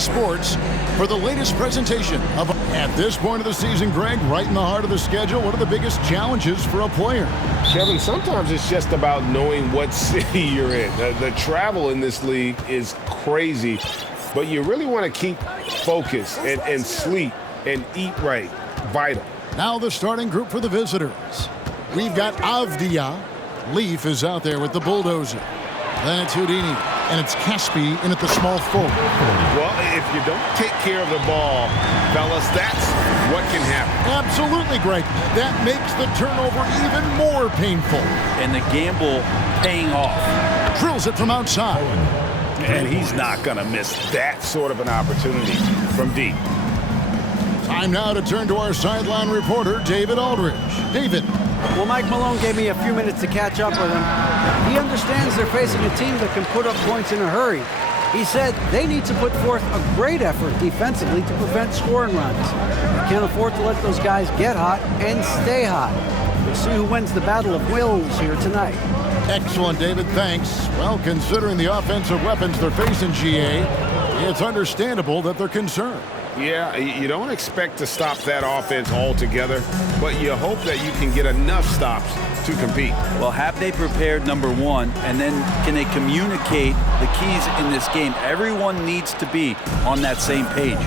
Sports for the latest presentation of... At this point of the season, Greg, right in the heart of the schedule, what are the biggest challenges for a player? Kevin, sometimes it's just about knowing what city you're in. The travel in this league is crazy, but you really want to keep focus and sleep and eat right. Vital. Now the starting group for the visitors. We've got Avdia. Leaf is out there with the bulldozer. Then it's Houdini, and it's Caspi in at the small forward. Well, if you don't take care of the ball, fellas, that's what can happen. Absolutely, Greg. That makes the turnover even more painful. And the gamble paying off. Drills it from outside. And he's not going to miss that sort of an opportunity from deep. Time now to turn to our sideline reporter, David Aldridge. David. Well, Mike Malone gave me a few minutes to catch up with him. He understands they're facing a team that can put up points in a hurry. He said they need to put forth a great effort defensively to prevent scoring runs. They can't afford to let those guys get hot and stay hot. We'll see who wins the battle of wills here tonight. Excellent, David. Thanks. Well, considering the offensive weapons they're facing, GA, it's understandable that they're concerned. Yeah, you don't expect to stop that offense altogether, but you hope that you can get enough stops to compete. Well, have they prepared, number one, and then can they communicate the keys in this game? Everyone needs to be on that same page.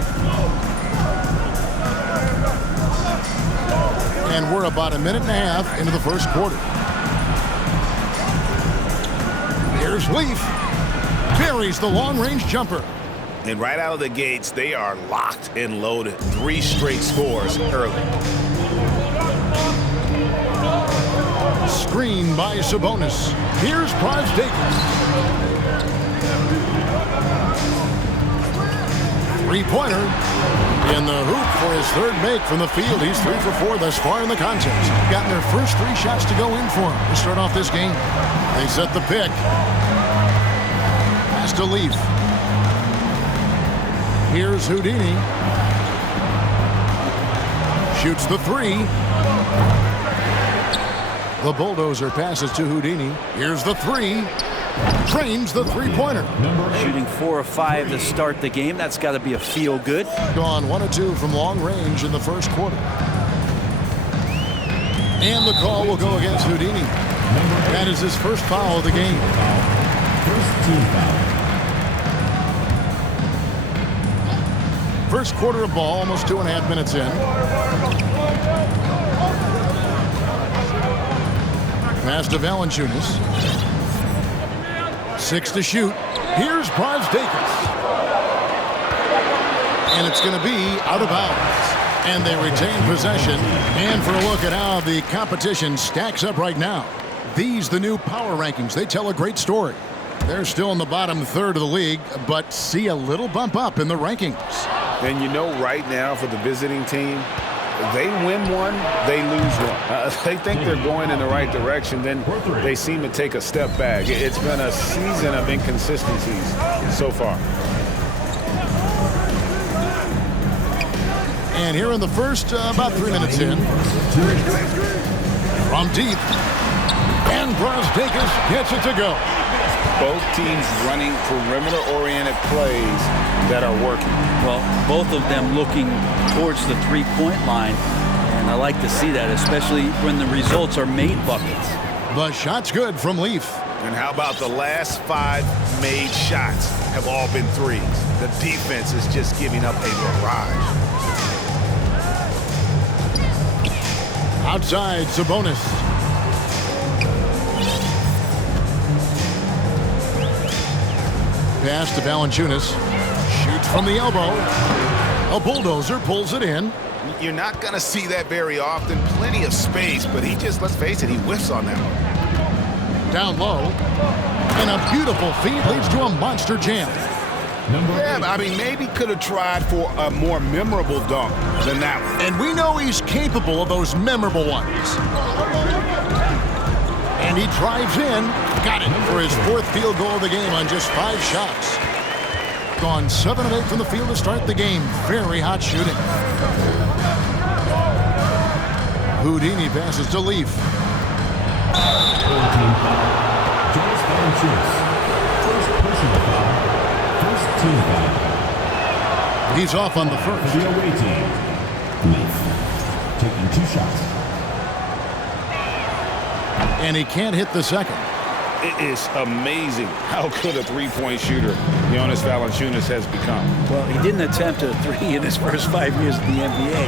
And we're about a minute and a half into the first quarter. Here's Leaf. Buries the long-range jumper. And right out of the gates, they are locked and loaded. 3 straight scores early. Screen by Sabonis. Here's Brogdon. Three-pointer in the hoop for his third make from the field. He's 3 for 4 thus far in the contest. Gotten their first 3 shots to go in for him to start off this game. They set the pick. Pass to Leaf. Here's Houdini. Shoots the 3. The bulldozer passes to Houdini. Here's the 3. Trains the three-pointer. Shooting 4 of 5 to start the game. That's got to be a feel-good. Gone 1 of 2 from long range in the first quarter. And the call will go against Houdini. That is his first foul of the game. First team foul. First quarter of ball, almost 2.5 minutes in. Pass to Valanciunas. 6 to shoot. Here's Brogdon. And it's going to be out of bounds. And they retain possession. And for a look at how the competition stacks up right now. These, the new power rankings, they tell a great story. They're still in the bottom third of the league, but see a little bump up in the rankings. And you know right now for the visiting team, they win one, they lose one. They think they're going in the right direction, then they seem to take a step back. It's been a season of inconsistencies so far. And here in the first, about 3 minutes in, from deep, and Brogdon gets it to go. Both teams running perimeter-oriented plays that are working. Well, both of them looking towards the three-point line, and I like to see that, especially when the results are made buckets. The shot's good from Leaf. And how about the last 5 made shots have all been threes? The defense is just giving up a barrage. Outside, Sabonis. Pass to Valanciunas. Shoots from the elbow. A bulldozer pulls it in. You're not going to see that very often. Plenty of space, but he just, let's face it, he whiffs on that one. Down low. And a beautiful feed leads to a monster jam. Yeah, I mean, maybe could have tried for a more memorable dunk than that one. And we know he's capable of those memorable ones. And he drives in. Got it for his 4th field goal of the game on just 5 shots. Gone 7 of 8 from the field to start the game. Very hot shooting. Houdini passes to Leaf. First personal foul. First team foul. He's off on the first. The away team. Leaf. Taking 2 shots. And he can't hit the second. It is amazing how good a three-point shooter Jonas Valanciunas has become. Well, he didn't attempt a 3 in his first 5 years in the NBA,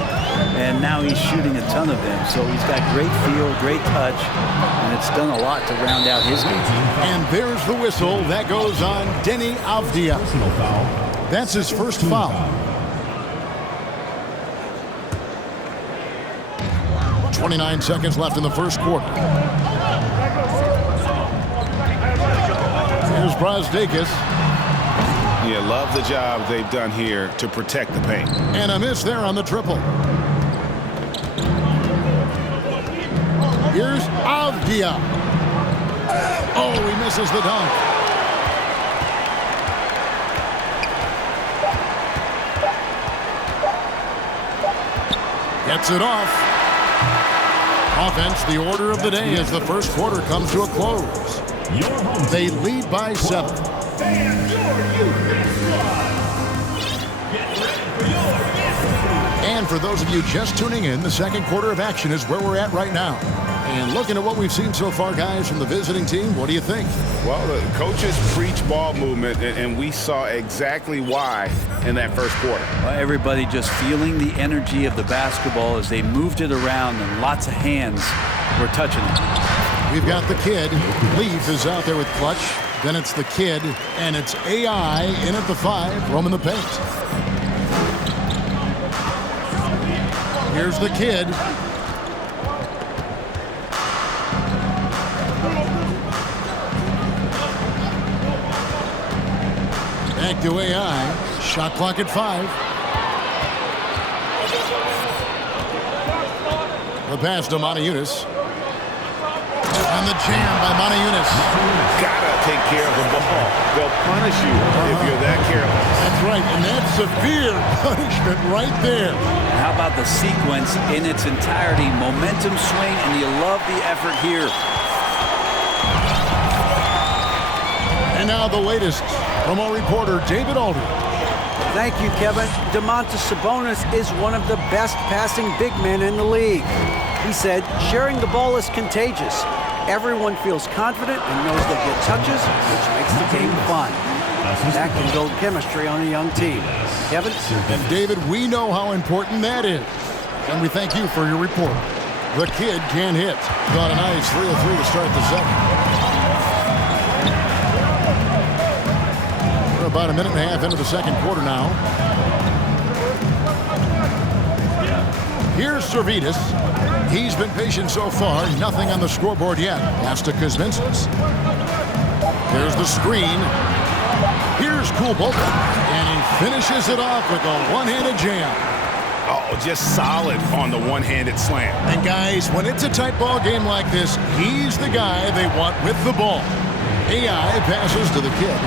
and now he's shooting a ton of them. So he's got great feel, great touch, and it's done a lot to round out his game. And there's the whistle. That goes on Deni Avdija. Personal foul. That's his first foul. 29 seconds left in the first quarter. Here's Brazdeikis. Yeah, love the job they've done here to protect the paint. And a miss there on the triple. Here's Avdija. Oh, he misses the dunk. Gets it off. Offense, the order of the day as the first quarter comes to a close. They lead by 7. And for those of you just tuning in, the second quarter of action is where we're at right now. And looking at what we've seen so far, guys, from the visiting team, what do you think? Well, the coaches preach ball movement, and we saw exactly why in that first quarter. Well, everybody just feeling the energy of the basketball as they moved it around, and lots of hands were touching it. We've got the kid. Leaf is out there with clutch. Then it's the kid, and it's AI in at the 5, roaming the paint. Here's the kid. Back to AI. Shot clock at 5. The pass to Motiejunas. And the jam by Motiejunas. Gotta take care of the ball. They'll punish you if you're that careless. That's right, and that's severe punishment right there. And how about the sequence in its entirety? Momentum swing, and you love the effort here. And now the latest from our reporter, David Aldridge. Thank you, Kevin. Domantas Sabonis is one of the best passing big men in the league. He said, sharing the ball is contagious. Everyone feels confident and knows they'll get touches, which makes the game fun. That can build chemistry on a young team. Kevin? And David, we know how important that is. And we thank you for your report. The kid can hit. Got a nice 3 of 3 to start the second. We're about a minute and a half into the second quarter now. Here's Servetus. He's been patient so far. Nothing on the scoreboard yet. Pass to Kuzminskis. There's the screen. Here's Kuboka. And he finishes it off with a one-handed jam. Oh, just solid on the one-handed slam. And guys, when it's a tight ball game like this, he's the guy they want with the ball. AI passes to the kid.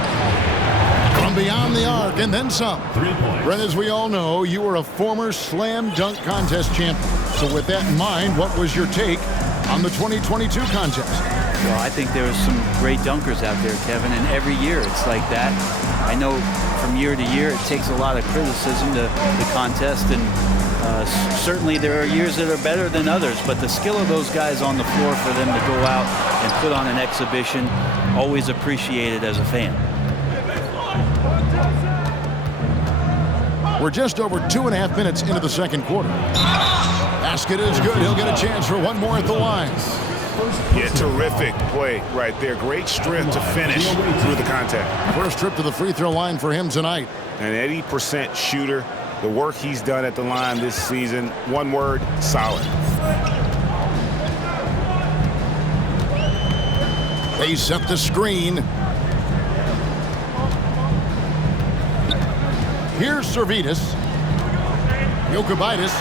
From beyond the arc and then some. 3 points. Brent, as we all know, you were a former slam dunk contest champion. So with that in mind, what was your take on the 2022 contest? Well, I think there are some great dunkers out there, Kevin, and every year it's like that. I know from year to year it takes a lot of criticism to the contest, and certainly there are years that are better than others, but the skill of those guys on the floor for them to go out and put on an exhibition, always appreciated as a fan. We're just over 2.5 minutes into the second quarter. Basket is good. He'll get a chance for one more at the line. Yeah, terrific play right there. Great strength to finish through the contact. First trip to the free throw line for him tonight. An 80% shooter. The work he's done at the line this season, one word, solid. They set the screen. Here's Servetus. Jokubaitis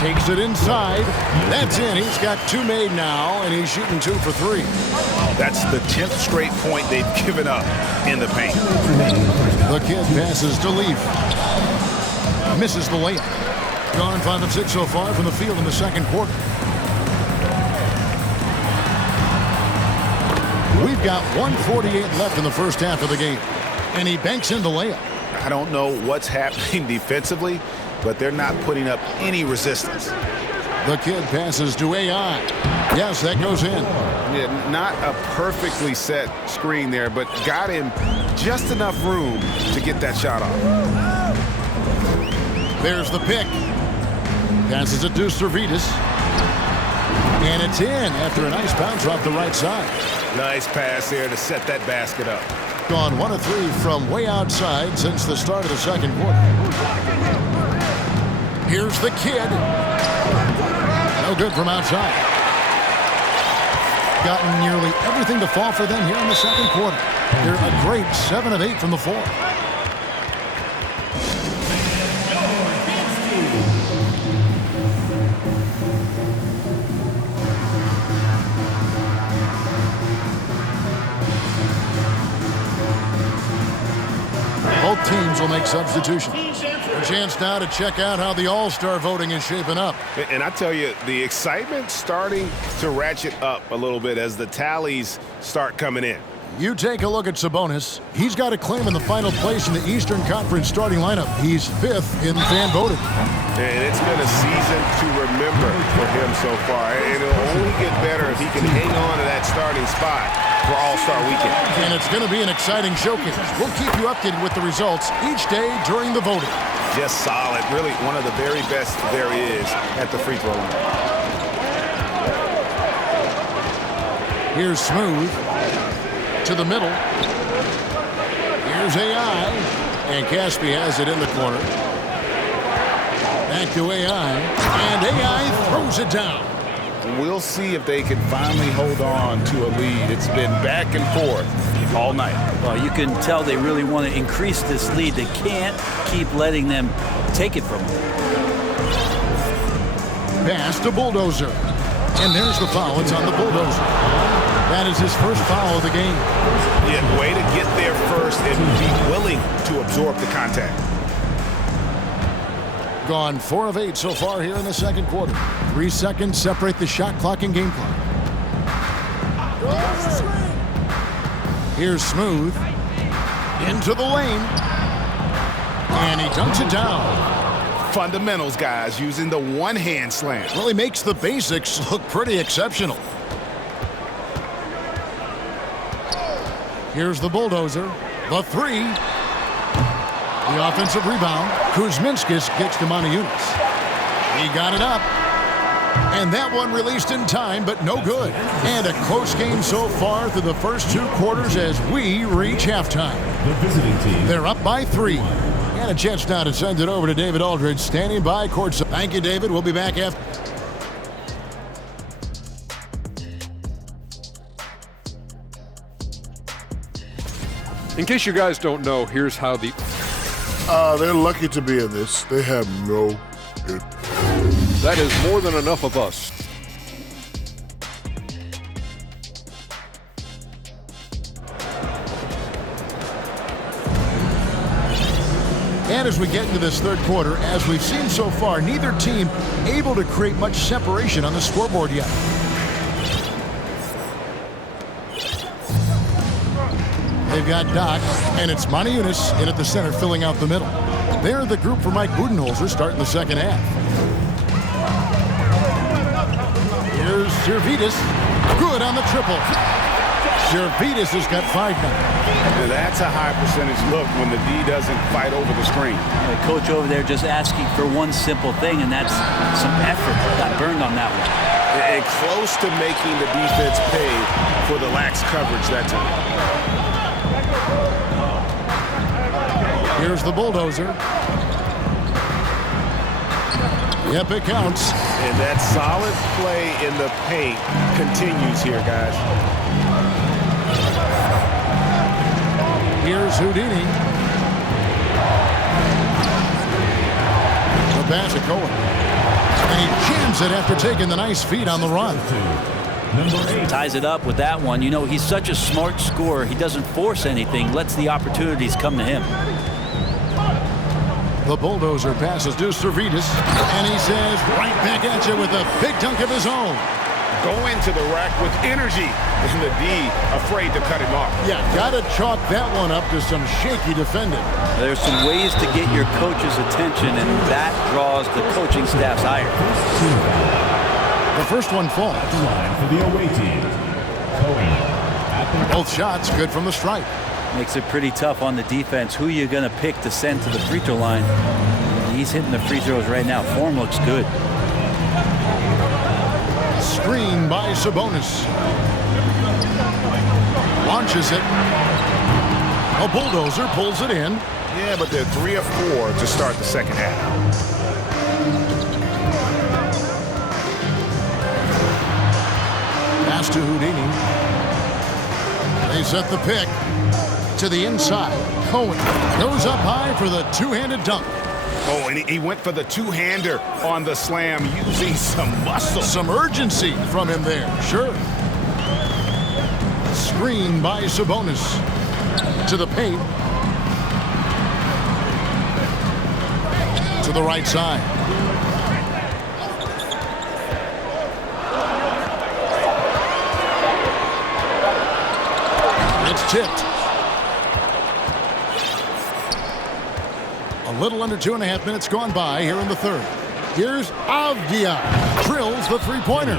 takes it inside. That's in. He's got 2 made now, and he's shooting 2 for 3. That's the 10th straight point they've given up in the paint. The kid passes to Leaf. Misses the layup. Gone 5 of 6 so far from the field in the second quarter. We've got 1:48 left in the first half of the game. And he banks in the layup. I don't know what's happening defensively, but they're not putting up any resistance. The kid passes to AI. Yes, that goes in. Yeah, not a perfectly set screen there, but got him just enough room to get that shot off. There's the pick. Passes it to Servetus. And it's in after a nice bounce off the right side. Nice pass there to set that basket up. Gone 1 of 3 from way outside since the start of the second quarter. Here's the kid. No good from outside. Gotten nearly everything to fall for them here in the second quarter. They're a great 7 of 8 from the floor. Both teams will make substitutions. A chance now to check out how the All-Star voting is shaping up. And I tell you, the excitement's starting to ratchet up a little bit as the tallies start coming in. You take a look at Sabonis. He's got a claim in the final place in the Eastern Conference starting lineup. He's 5th in fan voting. And it's been a season to remember for him so far. And it'll only get better if he can hang on to that starting spot for All-Star Weekend. And it's going to be an exciting showcase. We'll keep you updated with the results each day during the voting. Just solid. Really one of the very best there is at the free throw line. Here's Smooth to the middle. Here's AI. And Caspi has it in the corner. Back to AI. And AI throws it down. We'll see if they can finally hold on to a lead. It's been back and forth all night. Well, you can tell they really want to increase this lead. They can't keep letting them take it from them. Pass to Bulldozer. And there's the foul. It's on the Bulldozer. That is his first foul of the game. Yeah, way to get there first and be willing to absorb the contact. Gone 4 of 8 so far here in the second quarter. 3 seconds separate the shot clock and game clock. Here's Smooth. Into the lane. And he dunks it down. Fundamentals, guys, using the one-hand slam. Really makes the basics look pretty exceptional. Here's the Bulldozer. The 3. The offensive rebound. Kuzminskis kicks to Moniunas. He got it up. And that one released in time, but no good. And a close game so far through the first 2 quarters as we reach halftime. The visiting team. They're up by 3. And a chance now to send it over to David Aldridge, standing by courtside. Thank you, David. We'll be back after. In case you guys don't know, here's how the... They're lucky to be in this. They have no... That is more than enough of us. And as we get into this third quarter, as we've seen so far, neither team able to create much separation on the scoreboard yet. They've got Doc, and it's Moniunas in at the center, filling out the middle. They're the group for Mike Budenholzer starting the second half. Here's Servetus. Good on the triple. Servetus has got 5 now. That's a high percentage look when the D doesn't fight over the screen. The coach over there just asking for one simple thing, and that's some effort. Got burned on that one. And close to making the defense pay for the lax coverage that time. Here's the Bulldozer. Yep, it counts. And that solid play in the paint continues here, guys. Here's Houdini. The pass to Cohen. And he jams it after taking the nice feed on the run. Ties it up with that one. You know, he's such a smart scorer. He doesn't force anything, lets the opportunities come to him. The Bulldozer passes to Servetus, and he says right back at you with a big dunk of his own. go into the rack with energy, and the D afraid to cut him off. Yeah, got to chalk that one up to some shaky defending. There's some ways to get your coach's attention, and that draws the coaching staff's ire. The first one falls. Line for the away team. Cohen. Both shots good from the stripe. Makes it pretty tough on the defense. Who you going to pick to send to the free throw line? He's hitting the free throws right now. Form looks good. Screen by Sabonis. Launches it. A bulldozer pulls it in. Yeah, but they're 3 of 4 to start the second half. Pass to Houdini. They set the pick to the inside. Cohen goes up high for the two-handed dunk. Oh, and he went for the two-hander on the slam using some muscle. Some urgency from him there, sure. Screen by Sabonis. To the paint. To the right side. It's tipped. A little under 2.5 minutes gone by here in the third. Here's Avdija. Drills the three-pointer.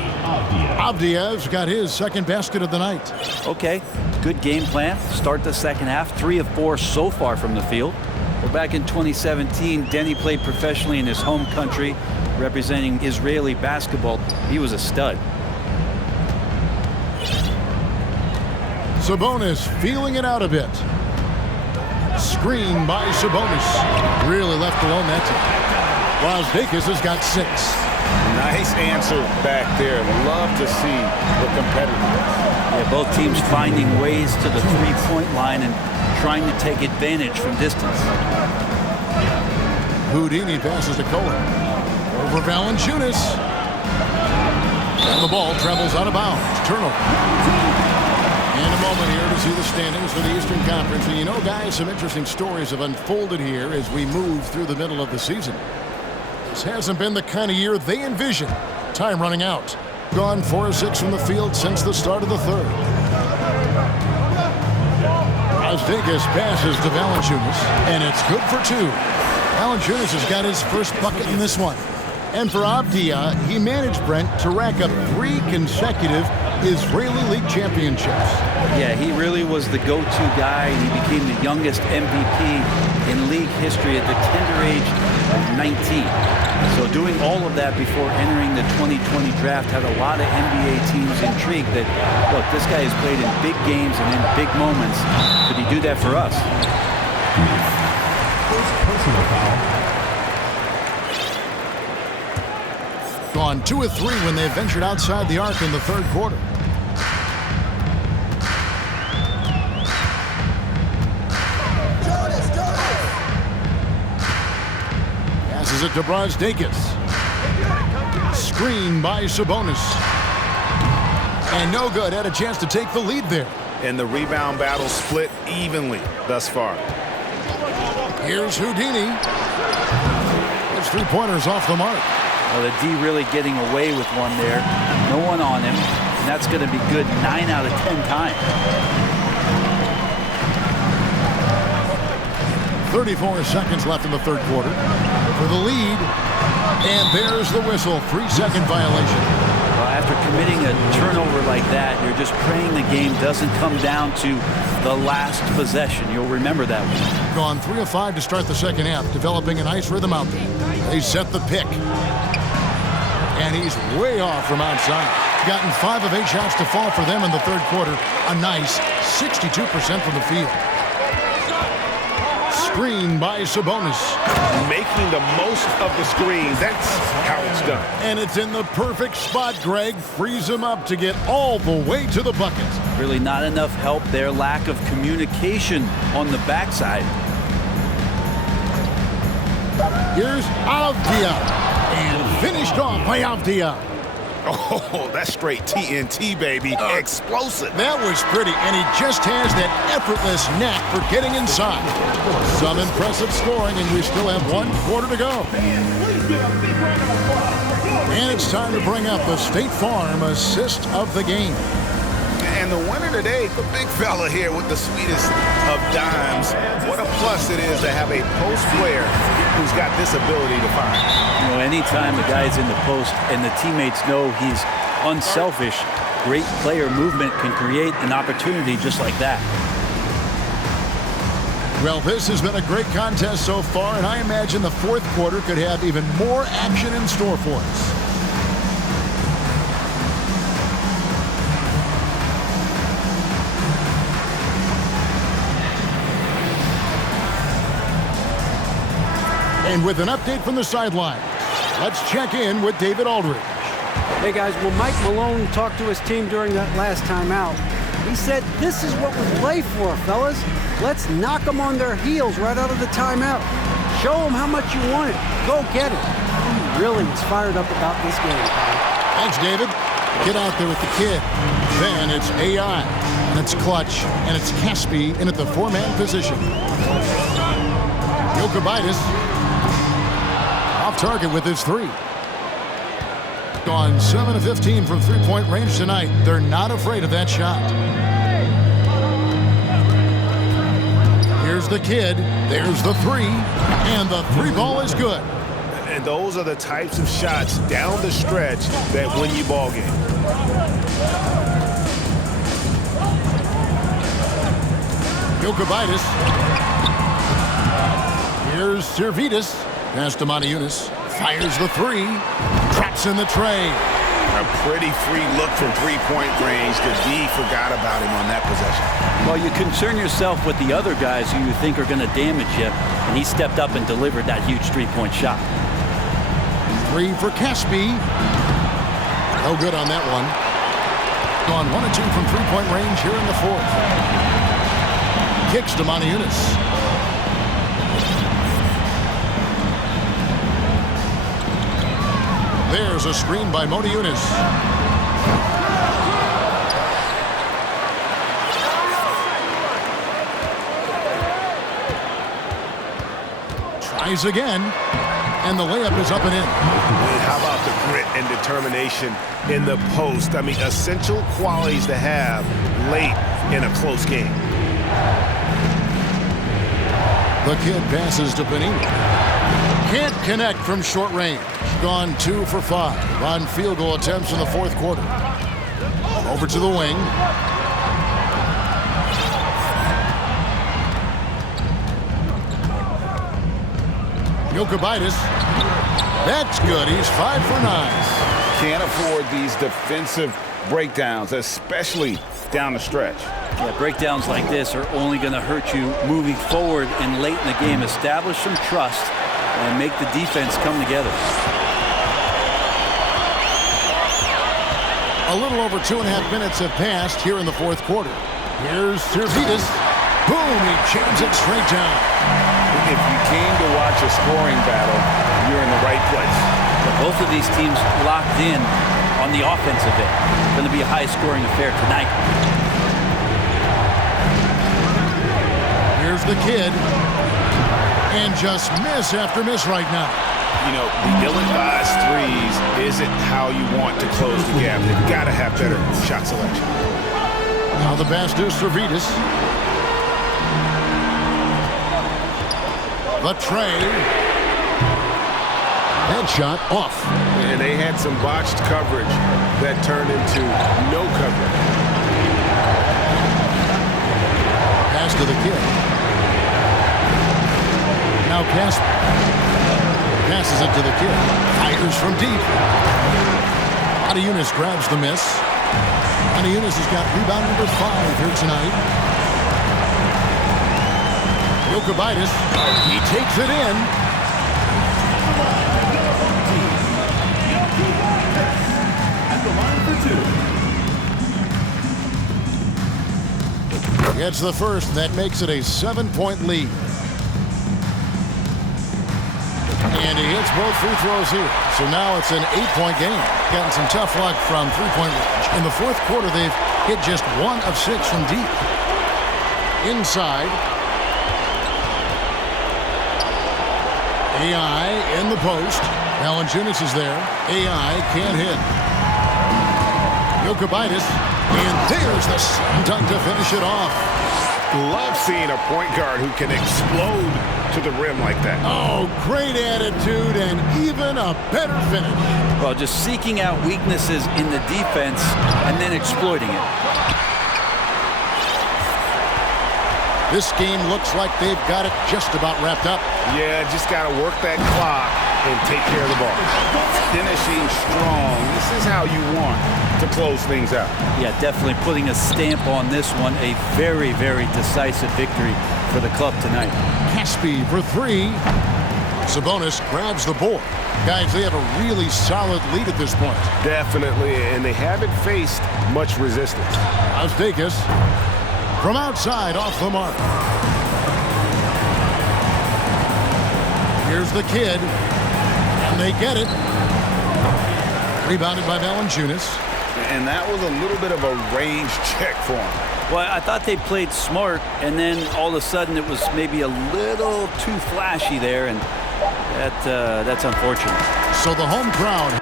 Avdija's got his second basket of the night. Okay, good game plan. Start the second half. 3 of 4 so far from the field. Well, back in 2017, Denny played professionally in his home country, representing Israeli basketball. He was a stud. Sabonis feeling it out a bit. Screen by Sabonis. Really left alone that time. Brazdeikis has got 6. Nice answer back there. Love to see the competitiveness. Yeah, both teams finding ways to the three-point line and trying to take advantage from distance. Houdini passes to Cohen. Over Valanciunas. And the ball travels out of bounds. Turnover. In a moment here to see the standings for the Eastern Conference. And you know, guys, some interesting stories have unfolded here as we move through the middle of the season. This hasn't been the kind of year they envisioned. Time running out. Gone 4 of 6 from the field since the start of the third. Brazdeikis passes to Valanciunas, and it's good for 2. Valanciunas has got his first bucket in this one. And for Avdija, he managed, Brent, to rack up 3 consecutive Israeli League championships. Yeah, he really was the go-to guy. He became the youngest MVP in league history at the tender age of 19. So doing all of that before entering the 2020 draft had a lot of NBA teams intrigued that, look, this guy has played in big games and in big moments. Could he do that for us? First personal foul. Gone 2 of 3 when they ventured outside the arc in the third quarter. Passes it to Brazdeikis. Screen by Sabonis. And no good. Had a chance to take the lead there. And the rebound battle split evenly thus far. Here's Houdini. His three-pointer's off the mark. Well, the D really getting away with one there. No one on him. And that's going to be good 9 out of 10 times. 34 seconds left in the third quarter for the lead. And there's the whistle. 3-second violation. Well, after committing a turnover like that, you're just praying the game doesn't come down to the last possession. You'll remember that one. Gone 3 of 5 to start the second half, developing a nice rhythm out there. They set the pick. And he's way off from outside. Gotten 5 of 8 shots to fall for them in the third quarter. A nice 62% from the field. Screen by Sabonis. Making the most of the screen. That's how it's done. And it's in the perfect spot, Greg. Frees him up to get all the way to the bucket. Really not enough help there. Lack of communication on the backside. Here's Avdija. And finished off by Avdija. Oh, that's straight TNT, baby. Explosive. That was pretty, and he just has that effortless knack for getting inside. Some impressive scoring, and we still have 1 quarter to go. And it's time to bring up the State Farm assist of the game. And the winner today, the big fella here with the sweetest of dimes. What a plus it is to have a post player who's got this ability to find. You know, anytime a guy's in the post and the teammates know he's unselfish, great player movement can create an opportunity just like that. Well, this has been a great contest so far, and I imagine the fourth quarter could have even more action in store for us. And with an update from the sideline, let's check in with David Aldridge. Hey guys, well, Mike Malone talked to his team during that last timeout. He said, this is what we play for, fellas. Let's knock them on their heels right out of the timeout. Show them how much you want it. Go get it. He really was fired up about this game. Thanks, David. Get out there with the kid. Then it's AI, and it's Clutch, and it's Caspi in at the four-man position. Jokubaitis off target with his three. Gone 7 of 15 from three-point range tonight. They're not afraid of that shot. Here's the kid. There's the three. And the three ball is good. And those are the types of shots down the stretch that win you ball game. Jokubaitis. Here's Servidis. Pass to Motiejunas. Fires the three. Traps in the tray. A pretty free look from three-point range. The D forgot about him on that possession. Well, you concern yourself with the other guys who you think are going to damage you, and he stepped up and delivered that huge three-point shot. Three for Caspi. No good on that one. Gone 1 of 2 from three-point range here in the fourth. Kicks to Motiejunas. There's a screen by Motiejunas. Tries again, and the layup is up and in. How about the grit and determination in the post? I mean, essential qualities to have late in a close game. The kid passes to Panini. Can't connect from short range. Gone 2 for 5 on field goal attempts in the fourth quarter. Over to the wing. Jokubaitis. That's good. He's 5 for 9. Can't afford these defensive breakdowns, especially down the stretch. Yeah, breakdowns like this are only going to hurt you moving forward and late in the game. Establish some trust and make the defense come together. A little over 2.5 minutes have passed here in the fourth quarter. Here's Servidis. Boom, he chains it straight down. If you came to watch a scoring battle, you're in the right place. But both of these teams locked in on the offensive end. It's going to be a high-scoring affair tonight. Here's the kid. And just miss after miss right now. You know, the ill-advised threes isn't how you want to close the gap. They've got to have better shot selection. Now the pass to Servidis. The tray. Headshot off. And they had some botched coverage that turned into no coverage. Pass to the kid. Now Caspi passes it to the kid. Fires from deep. Motiejunas grabs the miss. Motiejunas has got rebound number 5 here tonight. Jokubaitis. He takes it in. At the line for 2. Gets the first, and that makes it a 7-point lead. And he hits both free throws here. So now it's an 8-point game. Gotten some tough luck from three-point range. In the fourth quarter, they've hit just 1 of 6 from deep. Inside. AI in the post. Valanciunas is there. AI can't hit. Jokubaitis. And there's the slam dunk to finish it off. Love seeing a point guard who can explode to the rim like that. Oh, great attitude and even a better finish. Well, just seeking out weaknesses in the defense and then exploiting it. This game looks like they've got it just about wrapped up. Yeah, just got to work that clock and take care of the ball. Finishing strong. This is how you want to close things out. Yeah, definitely putting a stamp on this one. A very, very decisive victory for the club tonight. Caspi for three. Sabonis grabs the board. Guys, they have a really solid lead at this point. Definitely, and they haven't faced much resistance. Ostakis from outside off the mark. Here's the kid, and they get it. Rebounded by Valanciunas. And that was a little bit of a range check for him. Well, I thought they played smart, and then all of a sudden it was maybe a little too flashy there, and that's unfortunate. So the home crowd